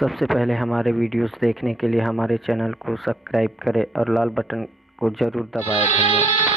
सबसे पहले हमारे वीडियोस देखने के लिए हमारे चैनल को सब्सक्राइब करें और लाल बटन को ज़रूर दबाएं। धन्यवाद।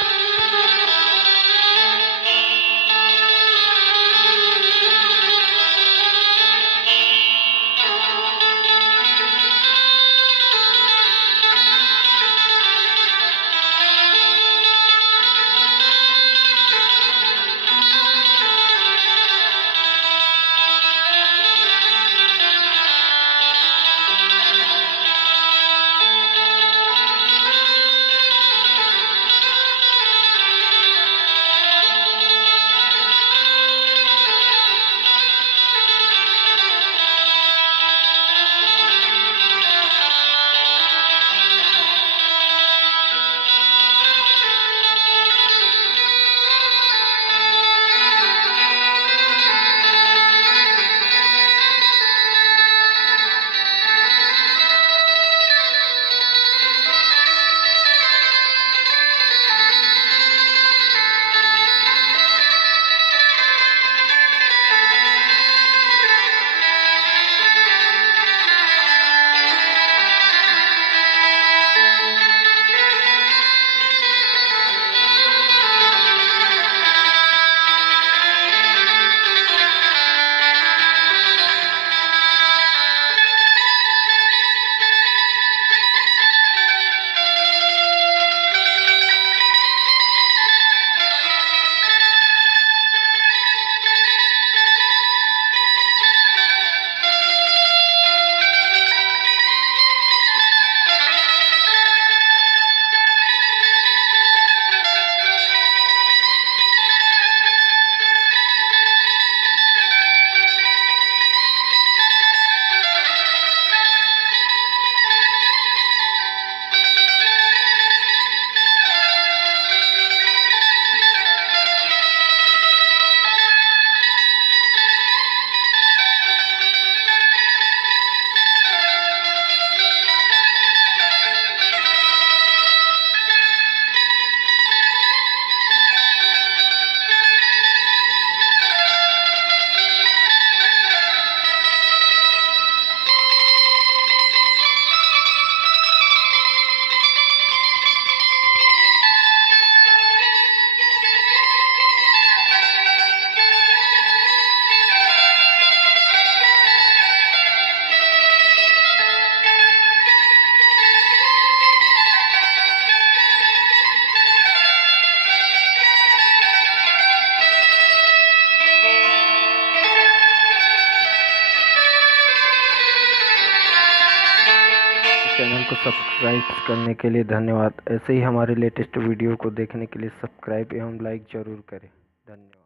चैनल को सब्सक्राइब करने के लिए धन्यवाद। ऐसे ही हमारे लेटेस्ट वीडियो को देखने के लिए सब्सक्राइब एवं लाइक ज़रूर करें। धन्यवाद।